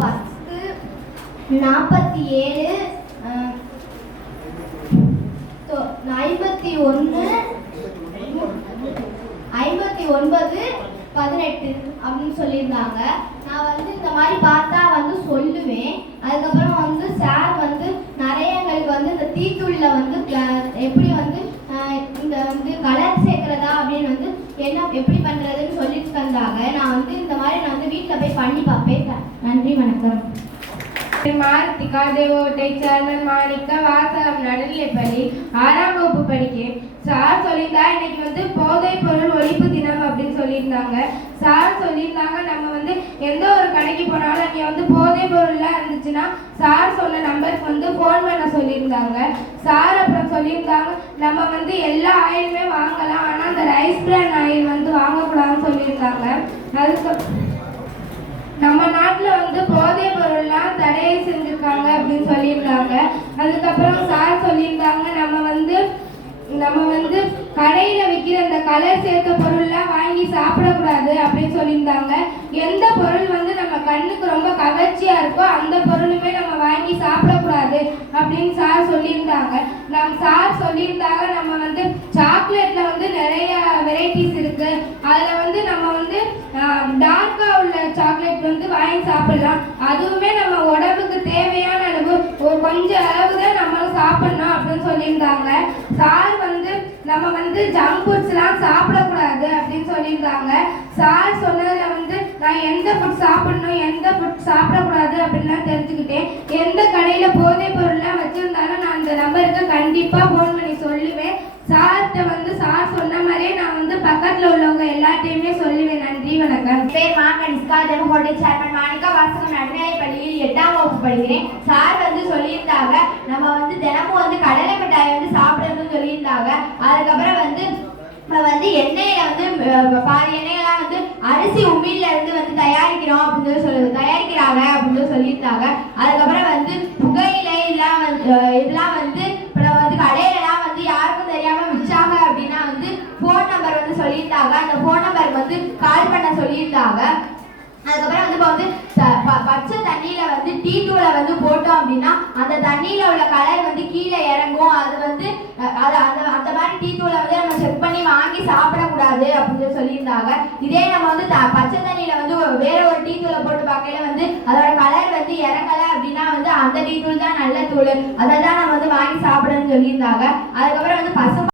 10 47 51 59 18 அப்படின்னு சொல்லியிருந்தாங்க. நான் வந்து இந்த மாதிரி பார்த்தா வந்து சொல்லுவேன். அதுக்கப்புறம் வந்து சார் வந்து நிறைய எங்களுக்கு வந்து இந்த தீத்தூளில் வந்து எப்படி வந்து இந்த வந்து கலர் சேர்க்குறதா அப்படின்னு வந்து என்ன எப்படி பண்ணுறதுன்னு சொல்லிட்டு தந்தாங்க. நான் வந்து இந்த மாதிரி நான் வந்து வீட்டில் போய் பண்ணி பார்ப்பேன். நன்றி, வணக்கம். மார்த்திகா தேவோட்டை சேர்மன் மாணிக்க வாசகம் நடுநிலைப்பள்ளி 6ஆம் வகுப்பு படிக்கிறேன். சார் சொல்லியிருந்தா இன்னைக்கு வந்து போதைப் பொருள் ஒழிப்பு தினம் அப்படின்னு சொல்லியிருந்தாங்க. சார் சொல்லியிருந்தாங்க நம்ம வந்து எந்த ஒரு கடைக்கு போனாலும் அங்கே வந்து போதைப் பொருள்லாம் இருந்துச்சுன்னா சார் சொன்ன நம்பருக்கு வந்து ஃபோன் பண்ண சொல்லியிருந்தாங்க. சார் அப்புறம் சொல்லியிருந்தாங்க நம்ம வந்து எல்லா ஆயிலுமே வாங்கலாம், ஆனால் அந்த ரைஸ் பிரான் ஆயில் வந்து வாங்கக்கூடாதுன்னு சொல்லியிருந்தாங்க. அதுக்கு நம்ம நாட்டில் வந்து போதைப் பொருள்லாம் தடை செஞ்சுருக்காங்க அப்படின்னு சொல்லியிருந்தாங்க. அதுக்கப்புறம் சார் சொல்லியிருந்தாங்க நம்ம வந்து கடையில் விற்கிற அந்த கலர் சேர்த்த பொருள்லாம் வாங்கி சாப்பிடக்கூடாது அப்படின்னு சொல்லியிருந்தாங்க. எந்த பொருள் வந்து நம்ம கண்ணுக்கு ரொம்ப கவர்ச்சியாக இருக்கோ அந்த பொருளுமே நம்ம வாங்கி சாப்பிடக்கூடாது அப்படின்னு சார் சொல்லியிருந்தாங்க. சார் சொல்லியிருந்தாங்க நம்ம வந்து சாக்லேட்டில் வந்து நிறைய வெரைட்டிஸ் இருக்குது. அதில் வந்து நம்ம வந்து டார்க்காக உள்ள சாக்லேட் வந்து வாங்கி சாப்பிடலாம். அதுவுமே நம்ம உடம்புக்கு தேவையான அளவு கொஞ்சம் அளவு தான் நம்ம சாப்பிடணும் அப்படின்னு சொல்லியிருந்தாங்க. சார் வந்து நம்ம வந்து ஜங்க் ஃபுட்ஸ்லாம் சாப்பிடக்கூடாது அப்படின்னு சொல்லியிருந்தாங்க. சார் சொன்னதில் வந்து நான் எந்த ஃபுட் சாப்பிடணும் எந்த ஃபுட் சாப்பிடக்கூடாது அப்படின்லாம் தெரிஞ்சுக்கிட்டேன். எந்த கடையில் போதைப் பொருள்லாம் வச்சுருந்தாலும் நான் அந்த நம்பருக்கு கண்டிப்பாக ஃபோன் பண்ணி சொல்லுவேன். சார்கிட்ட வந்து சார் சொன்ன மாதிரியே நான் வந்து பக்கத்தில் உள்ளவங்க எல்லாத்தையுமே சொல்லுவேன். நன்றி, வணக்கம். பேர் மாங்கனிஸ்கா தேவோட்டை சேர்மன் மாணிக்கா வாசகம் நடுநிலைப்பள்ளியில் 8ஆம் வகுப்பு படிக்கிறேன். சார் வந்து சொல்லியிருந்தாங்க நம்ம வந்து தினமும் வந்து கடலை மிட்டாய் வந்து சாப்பிடணும்னு சொல்லியிருந்தாங்க. அதுக்கப்புறம் வந்து எண்ணெயில வந்து பாதி எண்ணெயெல்லாம் வந்து அரிசி உமிழ்ல இருந்து வந்து தயாரிக்கிறோம் அப்படின்னு தயாரிக்கிறாங்க அப்படின்னு சொல்லியிருந்தாங்க. அதுக்கப்புறம் வந்து புகையிலை இதெல்லாம் வந்து கடையிலலாம் வந்து யாருக்கும் தெரியாம விற்றாங்க அப்படின்னா வந்து ஃபோன் நம்பர் வந்து சொல்லியிருந்தாங்க. அந்த ஃபோன் நம்பருக்கு வந்து கால் பண்ண சொல்லியிருந்தாங்க. அதுக்கப்புறம் வந்து இப்போ வந்து பச்சை தண்ணியில வந்து டீ தூளை வந்து போட்டோம் அப்படின்னா அந்த தண்ணியில உள்ள கலர் வந்து கீழே இறங்கும். அது வந்து அந்த மாதிரி டீ தூளை வந்து நம்ம செக் பண்ணி வாங்கி சாப்பிடக்கூடாது அப்படின்னு சொல்லியிருந்தாங்க. இதே நம்ம வந்து பச்சை தண்ணியில வந்து வேற ஒரு டீ தூளை போட்டு பார்க்கல வந்து அதோட கலர் வந்து இறங்கலை அப்படின்னா வந்து அந்த டீ தூள் தான் நல்ல தூள், அதை தான் நம்ம வந்து வாங்கி சாப்பிடணும்னு சொல்லியிருந்தாங்க. அதுக்கப்புறம் வந்து